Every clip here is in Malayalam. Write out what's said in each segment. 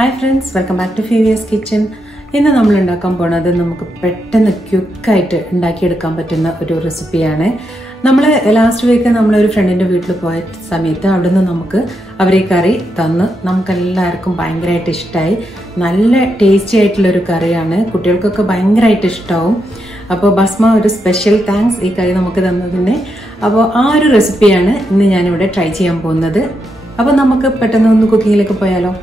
Hi friends, welcome back to Fiveas kitchen. ഇന്ന് നമ്മൾ ഉണ്ടാക്കാൻ പോകുന്നത് നമുക്ക് പെട്ടെന്ന് ക്വിക്ക് ആയിട്ട് ഉണ്ടാക്കിയെടുക്കാൻ പറ്റുന്ന ഒരു റെസിപ്പിയാണ്. നമ്മൾ ലാസ്റ്റ് വീക്ക് നമ്മളൊരു ഫ്രണ്ടിൻ്റെ വീട്ടിൽ പോയ സമയത്ത് അവിടുന്ന് നമുക്ക് അവർ ഈ കറി തന്ന് നമുക്കെല്ലാവർക്കും ഭയങ്കരമായിട്ട് ഇഷ്ടമായി. നല്ല ടേസ്റ്റി ആയിട്ടുള്ളൊരു കറിയാണ്, കുട്ടികൾക്കൊക്കെ ഭയങ്കരമായിട്ട് ഇഷ്ടമാവും. അപ്പോൾ ഭസ്മ ഒരു സ്പെഷ്യൽ താങ്ക്സ് ഈ കറി നമുക്ക് തന്നതിന്. അപ്പോൾ ആ ഒരു റെസിപ്പിയാണ് ഇന്ന് ഞാനിവിടെ ട്രൈ ചെയ്യാൻ പോകുന്നത്. അപ്പോൾ നമുക്ക് പെട്ടെന്ന് ഒന്ന് കുക്കിങ്ങിലേക്ക് പോയാലോ.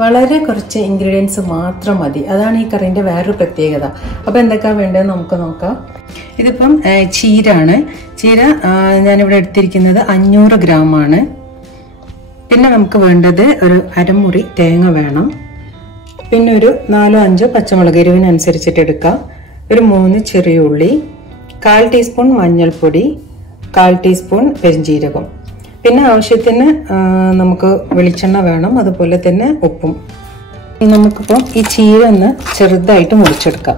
വളരെ കുറച്ച് ഇൻഗ്രീഡിയൻസ് മാത്രം മതി, അതാണ് ഈ കറിൻ്റെ വേറൊരു പ്രത്യേകത. അപ്പോൾ എന്തൊക്കെയാണ് വേണ്ടത് നമുക്ക് നോക്കാം. ഇതിപ്പം ചീരാണ്. ചീര ഞാനിവിടെ എടുത്തിരിക്കുന്നത് 500 ഗ്രാമാണ്. പിന്നെ നമുക്ക് വേണ്ടത് ഒരു അരമുറി തേങ്ങ വേണം. പിന്നെ ഒരു 4-5 പച്ചമുളക് എരിവിനനുസരിച്ചിട്ട് എടുക്കാം. ഒരു 3 ചെറിയ ഉള്ളി, 1/4 ടീസ്പൂൺ മഞ്ഞൾപ്പൊടി, 1/4 ടീസ്പൂൺ പെരിഞ്ജീരകം. പിന്നെ ആവശ്യത്തിന് നമുക്ക് വെളിച്ചെണ്ണ വേണം, അതുപോലെ തന്നെ ഉപ്പും. നമുക്കിപ്പോൾ ഈ ചീര ഒന്ന് ചെറുതായിട്ട് മുറിച്ചെടുക്കാം.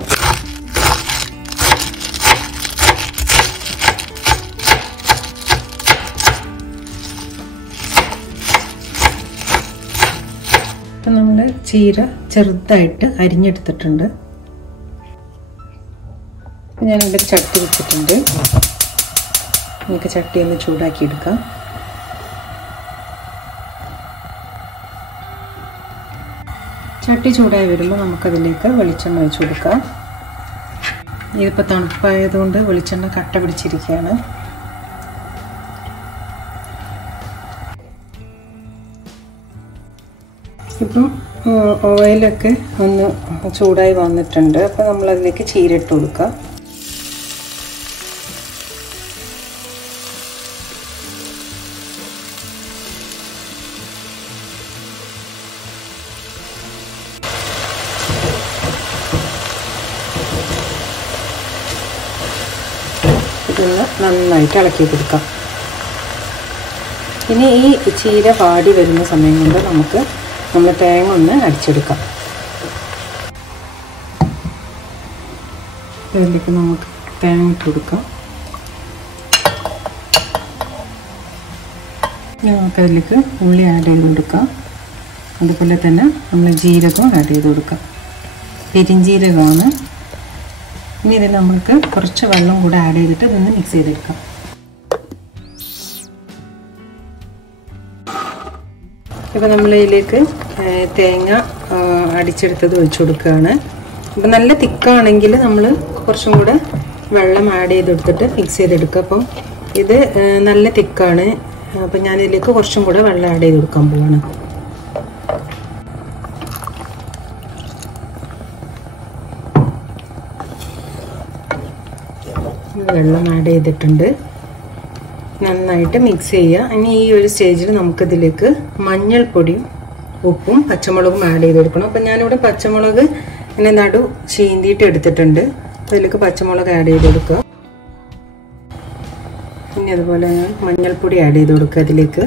നമ്മൾ ചീര ചെറുതായിട്ട് അരിഞ്ഞെടുത്തിട്ടുണ്ട്. ഞാനിവിടെ ചട്ടി വെച്ചിട്ടുണ്ട്. നമുക്ക് ചട്ടി ഒന്ന് ചൂടാക്കി എടുക്കാം. ചട്ടി ചൂടായി വരുമ്പോൾ നമുക്കതിലേക്ക് വെളിച്ചെണ്ണ ഒഴിച്ചു കൊടുക്കാം. ഇതിപ്പോൾ തണുപ്പായതുകൊണ്ട് വെളിച്ചെണ്ണ കട്ട പിടിച്ചിരിക്കുകയാണ്. ഇപ്പം ഓയിലൊക്കെ ഒന്ന് ചൂടായി വന്നിട്ടുണ്ട്. അപ്പോൾ നമ്മളതിലേക്ക് ചീര ഇട്ട് കൊടുക്കാം. ഇതൊന്ന് നന്നായിട്ട് ഇളക്കി കൊടുക്കാം. ഇനി ഈ ചീര വാടി വരുന്ന സമയം കൊണ്ട് നമ്മൾ തേങ്ങ ഒന്ന് അടിച്ചെടുക്കാം. ഇതിലേക്ക് നമുക്ക് തേങ്ങ ഇട്ട് കൊടുക്കാം. നമുക്കതിലേക്ക് ഉള്ളി ആഡ് ചെയ്ത് കൊടുക്കാം. അതുപോലെ തന്നെ നമ്മൾ ജീരകം ആഡ് ചെയ്ത് കൊടുക്കാം. പെരിഞ്ജീരകമാണ്. ഇനി ഇതിൽ നമുക്ക് കുറച്ച് വെള്ളം കൂടെ ആഡ് ചെയ്തിട്ട് ഇതൊന്ന് മിക്സ് ചെയ്തെടുക്കാം. ഇപ്പോൾ നമ്മളിതിലേക്ക് തേങ്ങ അടിച്ചെടുത്തത് ഒഴിച്ചു കൊടുക്കുകയാണ്. അപ്പോൾ നല്ല തിക്കാണെങ്കിൽ നമ്മൾ കുറച്ചും കൂടെ വെള്ളം ആഡ് ചെയ്തെടുത്തിട്ട് മിക്സ് ചെയ്തെടുക്കുക. അപ്പം ഇത് നല്ല തിക്കാണ്. അപ്പം ഞാനിതിലേക്ക് കുറച്ചും കൂടെ വെള്ളം ആഡ് ചെയ്ത് കൊടുക്കാൻ പോവാണ്. വെള്ളം ആഡ് ചെയ്തിട്ടുണ്ട്. നന്നായിട്ട് മിക്സ് ചെയ്യുക. ഇനി ഈ ഒരു സ്റ്റേജിൽ നമുക്കിതിലേക്ക് മഞ്ഞൾപ്പൊടിയും ഉപ്പും പച്ചമുളകും ആഡ് ചെയ്ത് കൊടുക്കണം. അപ്പം ഞാനിവിടെ പച്ചമുളക് ഇങ്ങനെ നടു ചീന്തിയിട്ട് എടുത്തിട്ടുണ്ട്. അതിലേക്ക് പച്ചമുളക് ആഡ് ചെയ്ത് കൊടുക്കുക. ഇനി അതുപോലെ മഞ്ഞൾപ്പൊടി ആഡ് ചെയ്ത് കൊടുക്കുക അതിലേക്ക്.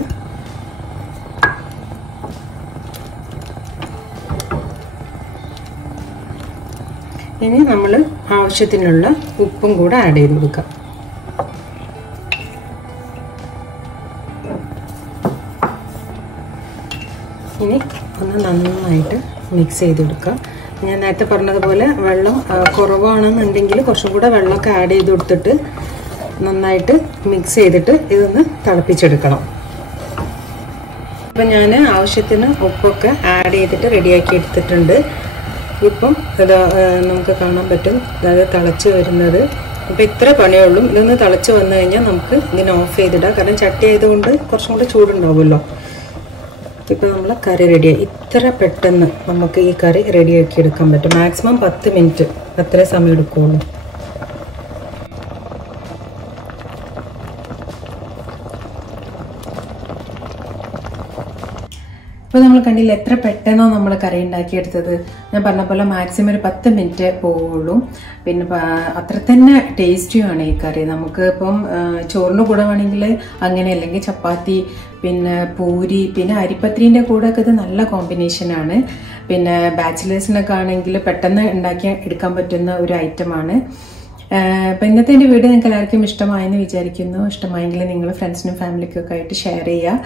ഇനി നമ്മൾ ആവശ്യത്തിനുള്ള ഉപ്പും കൂടെ ആഡ് ചെയ്ത് കൊടുക്കാം. ഇനി ഒന്ന് നന്നായിട്ട് മിക്സ് ചെയ്ത് കൊടുക്കുക. ഞാൻ നേരത്തെ പറഞ്ഞതുപോലെ വെള്ളം കുറവാണെന്നുണ്ടെങ്കിൽ കുറച്ചും കൂടെ വെള്ളമൊക്കെ ആഡ് ചെയ്ത് കൊടുത്തിട്ട് നന്നായിട്ട് മിക്സ് ചെയ്തിട്ട് ഇതൊന്ന് തിളപ്പിച്ചെടുക്കണം. അപ്പം ഞാൻ ആവശ്യത്തിന് ഉപ്പൊക്കെ ആഡ് ചെയ്തിട്ട് റെഡിയാക്കി എടുത്തിട്ടുണ്ട്. ഇപ്പം ഇത് നമുക്ക് കാണാൻ പറ്റും, അതായത് തിളച്ച് വരുന്നത്. അപ്പം ഇത്ര പണിയുള്ളൂ. ഇതൊന്ന് തിളച്ച് വന്നു കഴിഞ്ഞാൽ നമുക്ക് ഇതിനെ ഓഫ് ചെയ്തിടാം. കാരണം ചട്ടി ആയതുകൊണ്ട് കുറച്ചും കൂടി ചൂടുണ്ടാവുമല്ലോ. ഇപ്പം നമ്മൾ കറി റെഡിയായി. ഇത്ര പെട്ടെന്ന് നമുക്ക് ഈ കറി റെഡിയാക്കി എടുക്കാൻ പറ്റും. മാക്സിമം 10 മിനിറ്റ് അത്രേ സമയം എടുക്കുകയുള്ളൂ. അപ്പോൾ നമ്മൾ കണ്ടില്ല എത്ര പെട്ടെന്നാണ് നമ്മൾ കറി ഉണ്ടാക്കിയെടുത്തത്. ഞാൻ പറഞ്ഞ പോലെ മാക്സിമം ഒരു 10 മിനിറ്റ് പോവുള്ളൂ. പിന്നെ അത്ര തന്നെ ടേസ്റ്റിയുമാണ് ഈ കറി. നമുക്ക് ഇപ്പം ചോറിൻ്റെ കൂടെ വേണമെങ്കിൽ അങ്ങനെ, അല്ലെങ്കിൽ ചപ്പാത്തി, പിന്നെ പൂരി, പിന്നെ അരിപ്പത്തിരിൻ്റെ കൂടെ ഒക്കെ ഇത് നല്ല കോമ്പിനേഷനാണ്. പിന്നെ ബാച്ചിലേഴ്സിനൊക്കെ ആണെങ്കിൽ പെട്ടെന്ന് ഉണ്ടാക്കി എടുക്കാൻ പറ്റുന്ന ഒരു ഐറ്റമാണ്. അപ്പോൾ ഇന്നത്തെ എൻ്റെ വീഡിയോ നിങ്ങൾക്ക് എല്ലാവർക്കും ഇഷ്ടമായെന്ന് വിചാരിക്കുന്നു. ഇഷ്ടമായെങ്കിൽ നിങ്ങൾ ഫ്രണ്ട്സിനും ഫാമിലിക്കൊക്കെ ആയിട്ട് ഷെയർ ചെയ്യുക.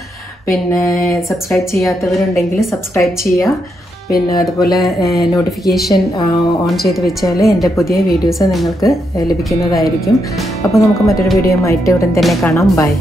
പിന്നെ സബ്സ്ക്രൈബ് ചെയ്യാത്തവരുണ്ടെങ്കിൽ സബ്സ്ക്രൈബ് ചെയ്യുക. പിന്നെ അതുപോലെ നോട്ടിഫിക്കേഷൻ ഓൺ ചെയ്ത് വെച്ചാൽ എൻ്റെ പുതിയ വീഡിയോസ് നിങ്ങൾക്ക് ലഭിക്കുന്നതായിരിക്കും. അപ്പോൾ നമുക്ക് മറ്റൊരു വീഡിയോ ആയിട്ട് ഉടൻ തന്നെ കാണാം. ബൈ.